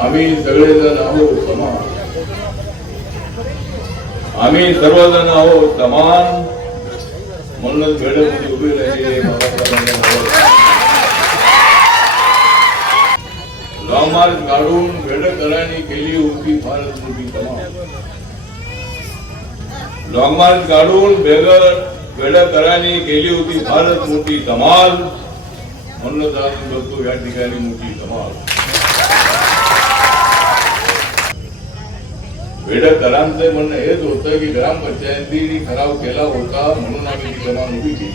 आम्ही सगळेजण आहोत समान. आम्ही सर्वजण आहोत समान. म्हणूनच भेडमध्ये उभी राहिली बाबासाहेबांच्या लॉंग मार्च काढून भेडकरांनी केली होती फारच मोठी कमाल. लॉंग मार्च काढून बेगर भेडकरांनी केली होती फारच मोठी कमाल. म्हणूनच आज बघतो या ठिकाणी मोठी कमाल. वेडकरांचं म्हणणं हेच होतं की ग्रामपंचायतीने ठराव केला होता म्हणून आम्ही ती जमा उभी केली.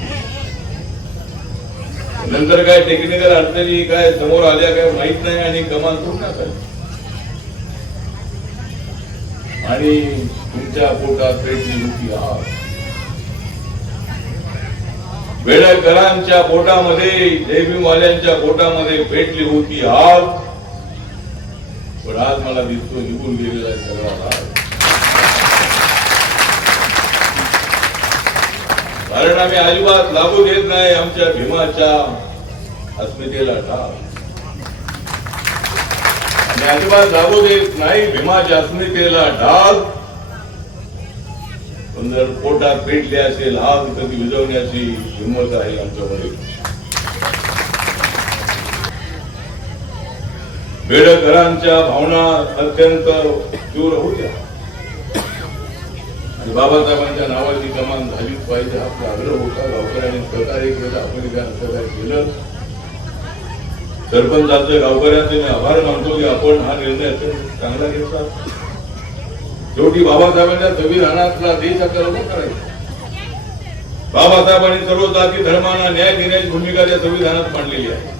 नंतर काय टेक्निकल अडचणी काय समोर आल्या काय माहीत नाही आणि कमाल पूर्ण आली आणि तुमच्या पोटात पेटली होती आग बेडकरांच्या पोटामध्ये जयभीमवाल्यांच्या पोटामध्ये पेटली होती आग पण आज मला दिसतो निघून गेलेला आहे सगळा राग कारण आम्ही अजिबात लागू देत नाही आमच्या भीमाच्या अस्मितेला डाग आणि अजिबात लागू देत नाही भीमाच्या अस्मितेला डाग पण जर पोटात पेटली असेल हा कधी विजवण्याची हिंमत आहे आमच्यामध्ये. बेडकरांच्या भावना अत्यंत तीव्र होत्या आणि बाबासाहेबांच्या नावाची कमान झालीच पाहिजे आपला आग्रह होता. गावकऱ्यांनी सहकार्य केलं आपण सहकार्य केलं. सरपंचांचं गावकऱ्यांचे मी आभार मानतो की आपण हा निर्णय चांगला घेतला. शेवटी बाबासाहेबांच्या संविधानातला देश आपल्याला उभा करायचा. बाबासाहेबांनी सर्व जाती धर्मांना न्याय देण्याची भूमिका त्या संविधानात मांडलेली आहे.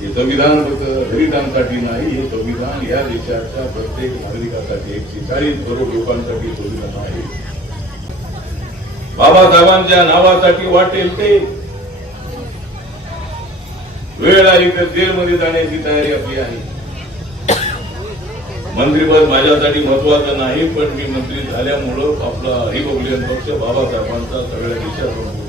हे संविधान फक्त दलितांसाठी नाही हे संविधान या देशाच्या प्रत्येक नागरिकासाठी एकशे चाळीस करोड लोकांसाठी संविधान आहे. बाबासाहेबांच्या नावासाठी वाटेल ते. वेळ आली तर जेलमध्ये जाण्याची तयारी आपली आहे. मंत्रीपद माझ्यासाठी महत्वाचं नाही पण मी मंत्री झाल्यामुळं आपला रिपब्लिकन पक्ष बाबासाहेबांचा सगळ्या देशासमोर